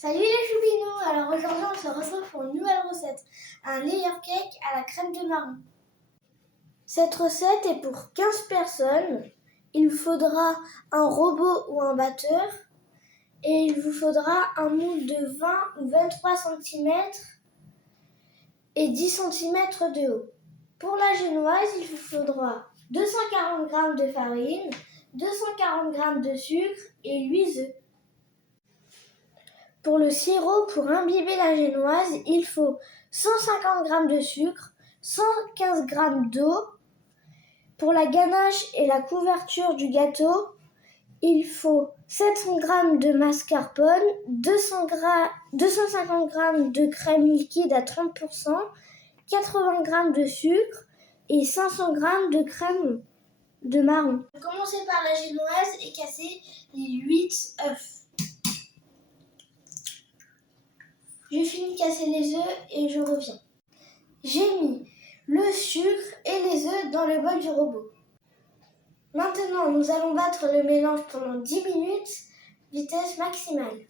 Salut les choupinous. Alors aujourd'hui on se retrouve pour une nouvelle recette, un layer cake à la crème de marron. Cette recette est pour 15 personnes. Il vous faudra un robot ou un batteur et il vous faudra un moule de 20 ou 23 cm et 10 cm de haut. Pour la génoise, il vous faudra 240 g de farine, 240 g de sucre et 8 œufs. Pour le sirop, pour imbiber la génoise, il faut 150 g de sucre, 115 g d'eau. Pour la ganache et la couverture du gâteau, il faut 700 g de mascarpone, 250 g de crème liquide à 30%, 80 g de sucre et 500 g de crème de marron. Commencez par la génoise et cassez les 8 œufs. Je finis de casser les œufs et je reviens. J'ai mis le sucre et les œufs dans le bol du robot. Maintenant, nous allons battre le mélange pendant 10 minutes, vitesse maximale.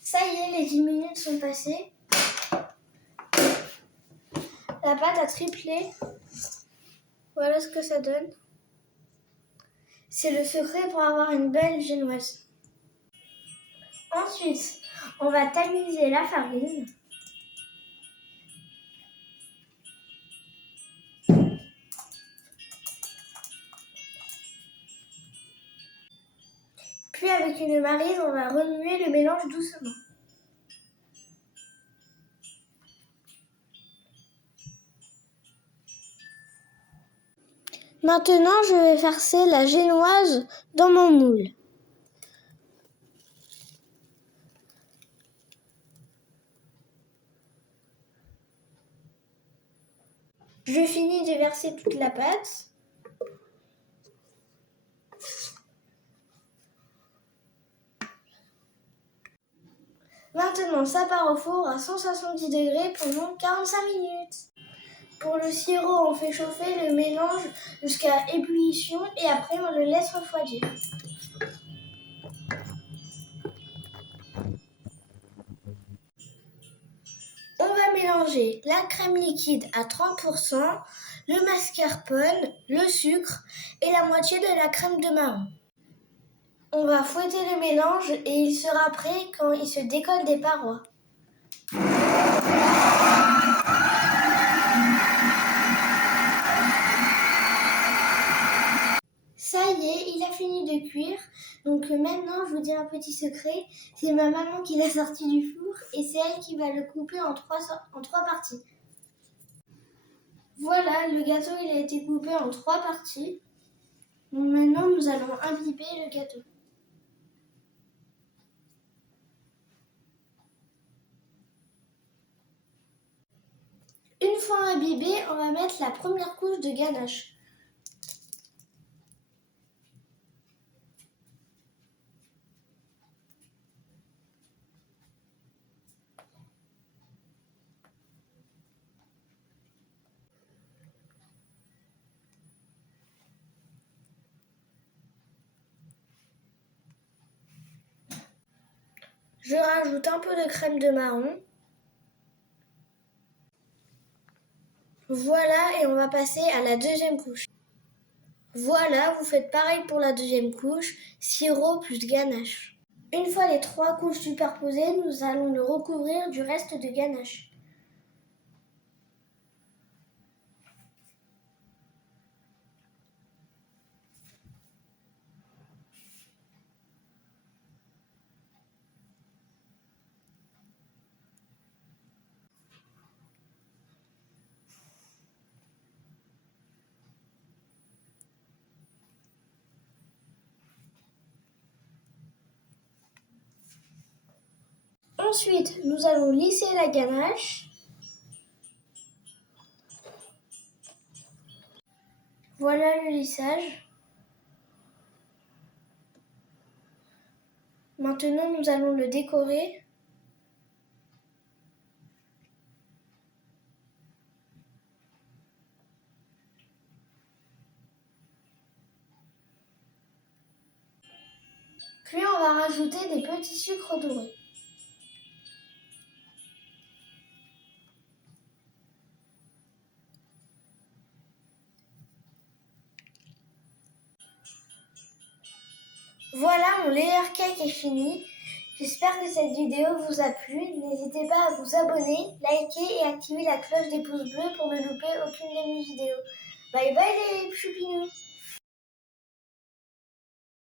Ça y est, les 10 minutes sont passées. La pâte a triplé. Voilà ce que ça donne. C'est le secret pour avoir une belle génoise. Ensuite, on va tamiser la farine. Puis avec une maryse, on va remuer le mélange doucement. Maintenant, je vais verser la génoise dans mon moule. Je finis de verser toute la pâte. Maintenant, ça part au four à 170 degrés pendant 45 minutes. Pour le sirop, on fait chauffer le mélange jusqu'à ébullition et après on le laisse refroidir. On va mélanger la crème liquide à 30%, le mascarpone, le sucre et la moitié de la crème de marron. On va fouetter le mélange et il sera prêt quand il se décolle des parois. Ça y est, il a fini de cuire. Donc maintenant, je vous dis un petit secret. C'est ma maman qui l'a sorti du four et c'est elle qui va le couper en trois parties. Voilà, le gâteau il a été coupé en 3 parties. Donc maintenant, nous allons imbiber le gâteau. Une fois imbibé, on va mettre la première couche de ganache. Je rajoute un peu de crème de marron. Voilà, et on va passer à la deuxième couche. Voilà, vous faites pareil pour la deuxième couche, sirop plus ganache. Une fois les 3 couches superposées, nous allons le recouvrir du reste de ganache. Ensuite, nous allons lisser la ganache. Voilà le lissage. Maintenant, nous allons le décorer. Puis on va rajouter des petits sucres dorés. Voilà, mon layer cake est fini. J'espère que cette vidéo vous a plu. N'hésitez pas à vous abonner, liker et activer la cloche des pouces bleus pour ne louper aucune de mes vidéos. Bye bye les choupinous!